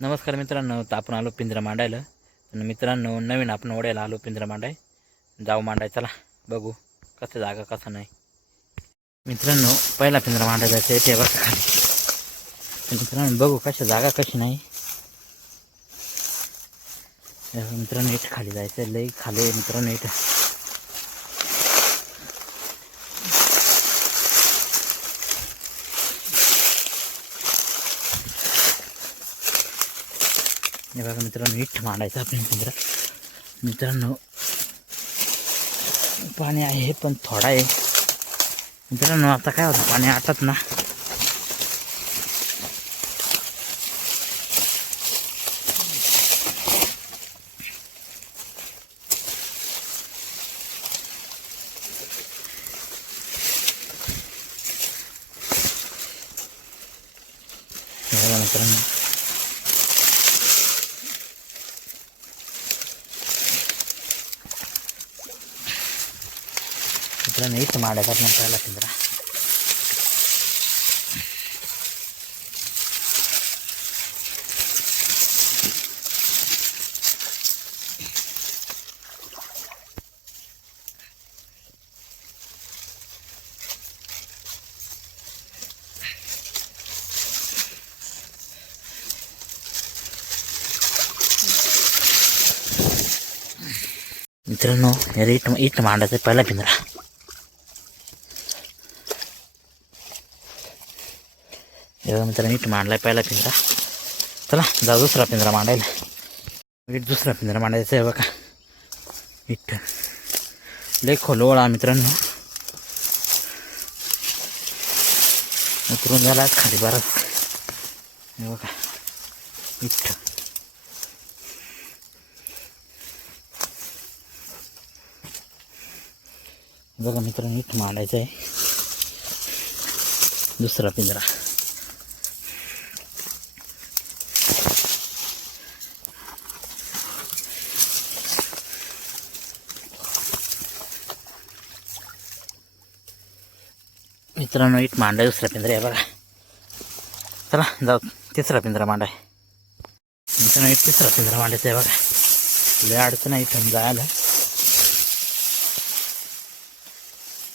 नमस्कार मित्रांनो, तर आपण आलो पिंजरा मांडायला. मित्रांनो, नवीन आपण ओढ्याला आलो पिंजरा मांडाय. जाऊ मांडाय, चला बघू कसं जागा कसं नाही. मित्रांनो, पहिला पिंजरा मांडायचा ते बघा खाली. मित्रांनो बघू कशा जागा कशी नाही. मित्रांनो इथं खाली जायचं, लई खाली मित्रांनो इथं. हे बघा मित्रांनो, इथं मांडायचं आपण पिंजरा. मित्रांनो पाणी आहे पण थोडा आहे. मित्रांनो आता काय होतं, पाणी आटत ना. मित्रांनो मित्रांनो इथं मांडायचा आपण पहिला पिंजरा. मित्रांनो इथं मांडायचा पहिला पिंजरा. एवढा मित्रांनो इथं मांडलाय पहिला पिंजरा. चला जाऊ दुसरा पिंजरा मांडायला. दुसरा पिंजरा मांडायचा आहे बघा. इथं लय खोल ओळा मित्रांनो. उतरून झाला खाली बराच. हे बघा इथं बघा मित्रांनो, इथं मांडायचं आहे दुसरा पिंजरा. मित्रांनो इथं मांडाय दुसरा पिंजरा आहे बघा. चला जाऊ तिसरा पिंजरा मांडाय. मित्रांनो इथं तिसरा पिंजरा मांडायचा आहे बघा. लय अडचण आहे इथून जायला.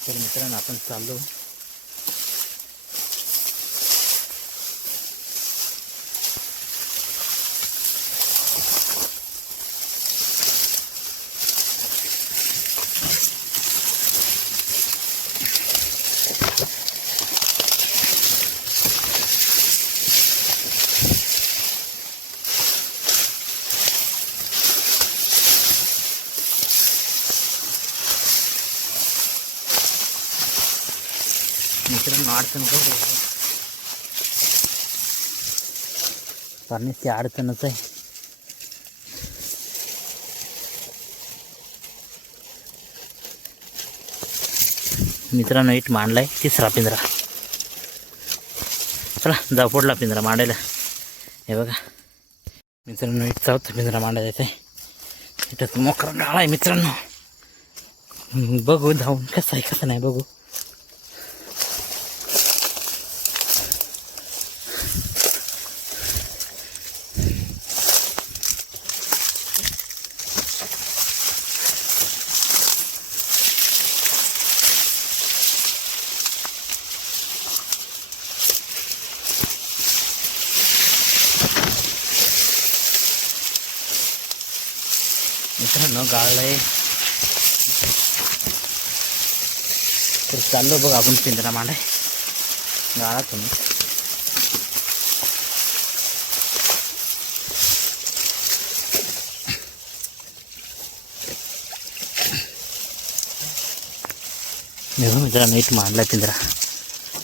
तर मित्रांनो आपण चाललो. मित्रांनो अडचण करू पाण्याची अडचणच आहे. मित्रांनो इथं मांडलाय तिसरा पिंजरा. चला जाऊ पुढला पिंजरा मांडायला. हे बघा मित्रांनो इथं चौथा पिंजरा मांडायचा आहे. इथं मोकरा गाळा आहे मित्रांनो. बघू धावून कसं आहे कसं नाही बघू. मित्रांनो गाळलंय तर चाललो बघ आपण पिंजरा मांडाय. गाळा तुम्ही. मित्रांनो इथं मांडला पिंजरा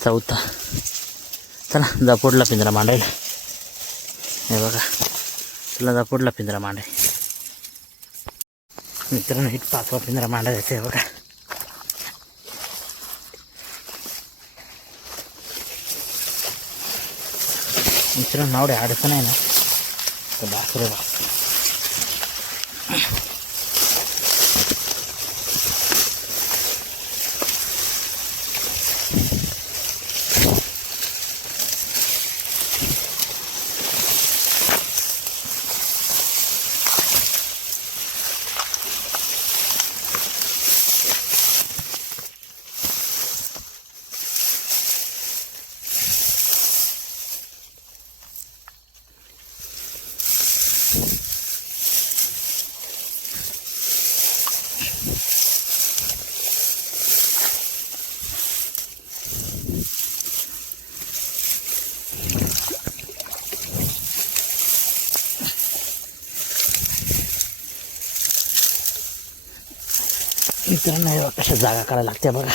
चौथा. चला जा पुढला पिंजरा मांडायला. हे बघा चला जा पुढला पिंजरा मांडाय. मित्रांनो इथं पाचवा पिंजरा मांडायचा आहे बघा. मित्रांनो एवढे अडचण आहे ना तर बापरे बाप. मित्रांनो हे कशा जागा करायला लागत्या बघा.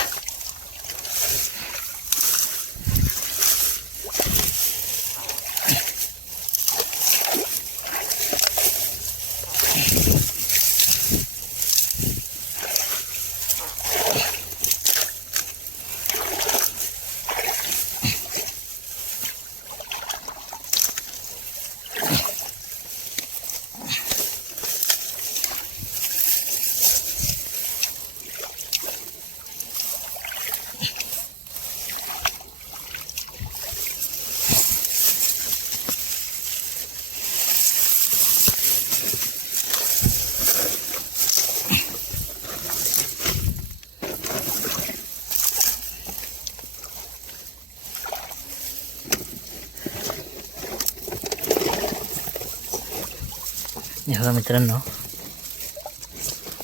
हे बघा मित्रांनो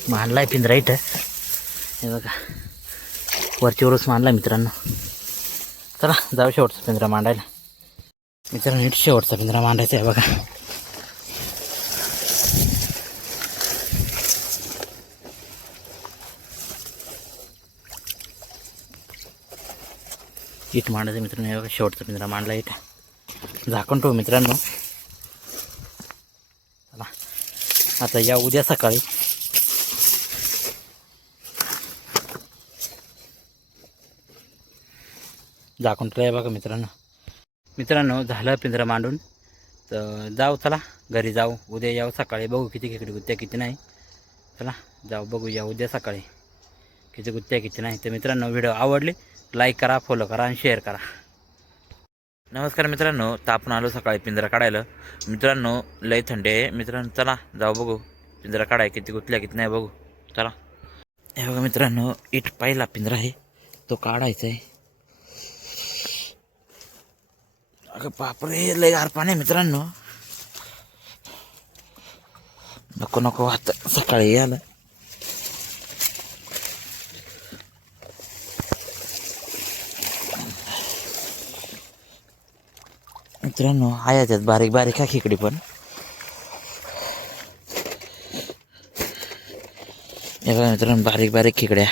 मांडलाय पिंजरा इथं. हे बघा वरची वरच मांडला मित्रांनो. चला जाऊ शेवटचा पिंजरा मांडायला. मित्रांनो नीट शेवटचा पिंजरा मांडायचा आहे बघा. इथं मांडायचं मित्रांनो. हे बघा शेवटचा पिंजरा मांडला इथं. झाकून ठेवू मित्रांनो. आता या उद्या सकाळी झाकून ठेवूया बघा मित्रांनो. झालं पिंजरा मांडून तर जाऊ. चला घरी जाऊ. उद्या यावं सकाळी बघू किती खेकडी गुत्त्या किती नाही. चला जाऊ बघू या उद्या सकाळी किती गुत्त्या किती नाही. तर मित्रांनो व्हिडिओ आवडले लाईक करा, फॉलो करा आणि शेअर करा. नमस्कार मित्रांनो. तर आपण आलो सकाळी पिंजरा काढायला. मित्रांनो लय थंडी आहे मित्रांनो. चला जाऊ बघू पिंजरा काढाय किती गुतल्या किती नाही बघू. चला हे बघा मित्रांनो इट पहिला पिंजरा आहे तो काढायचा आहे. अगं बापरे लय गार पाणी मित्रांनो. नको नको आता सकाळी यायला. मित्रांनो आहे त्यात बारीक बारीक आहे खेकडी पण. हे बघा मित्रांनो बारीक बारीक खेकड्या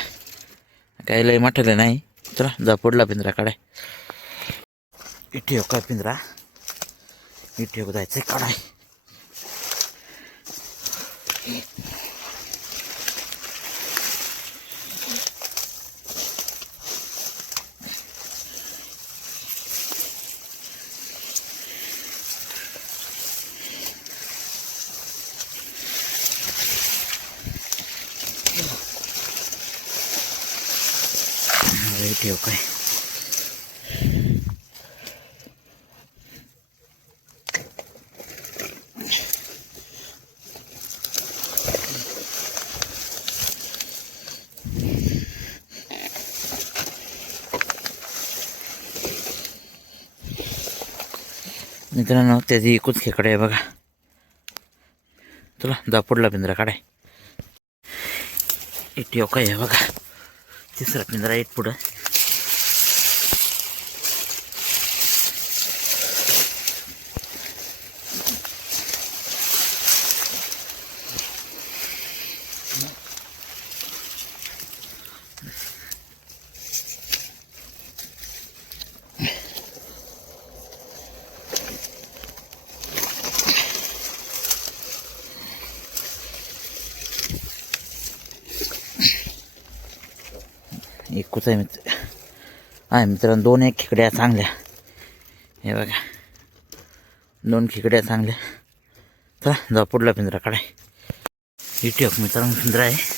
काही लय मोठ्याला नाही. चला जा पुढला पिंजरा काढाय. इथे काय पिंजरा इथे जायचं काढाय. ठेव काय मित्रांनो त्याची एकूच खेकडे आहे बघा. चला जा पुढला पिंजरा काढाय. इट काय आहे बघा. तिसरा पिंजरा एक पुढं. एकूच आहे मित्रांनो. दोन एक खेकड्या चांगल्या. हे बघा 2 खेकड्या चांगल्या. चला जाऊ पुढला पिंजरा काढाय. इथे मित्रांनो पिंजरा आहे.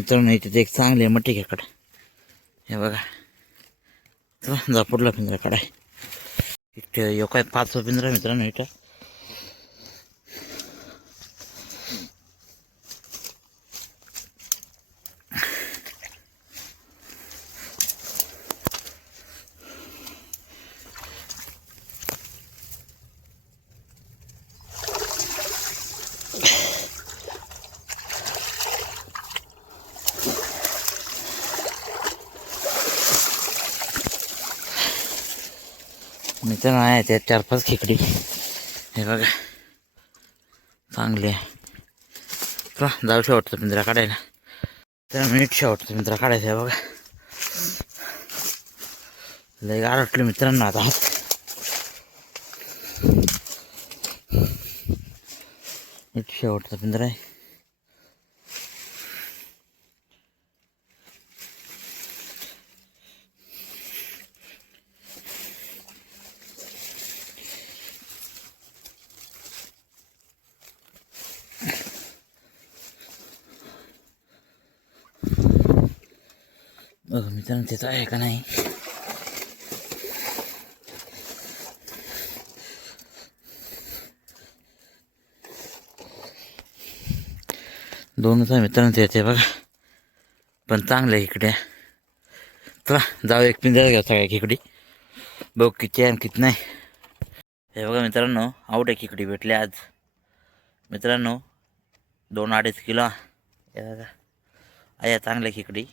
मित्रांनो इथे एक चांगली मोठी खेकडा हे बघा. चला जा पुढला पिंजरा काढाय. इथे यो काय 5 पिंजरा मित्रांनो इथं. मित्रांनो आहे त्यात 4-5 खेकडी हे बघा चांगली आहे. चला जाऊ शेवटचा पिंजरा काढायला. त्या मिनिट शेवटचा पिंजरा काढायचा आहे बघा. लय गारटलं मित्रांनो आता हात. शेवटचा पिंजरा आहे. बघा मित्रांनो त्याचं आहे का नाही. दोनच आहे मित्रांनो त्याचे बघा. पण चांगलं आहे इकडे. चला जाऊ एक पिंजरा घ्या सगळ्या खेकडी. बघ किती आहे किती नाही. हे बघा मित्रांनो आवडे खेकडी भेटले आज मित्रांनो. 2-2.5 किलो हे बघा आहे चांगल्या खेकडी.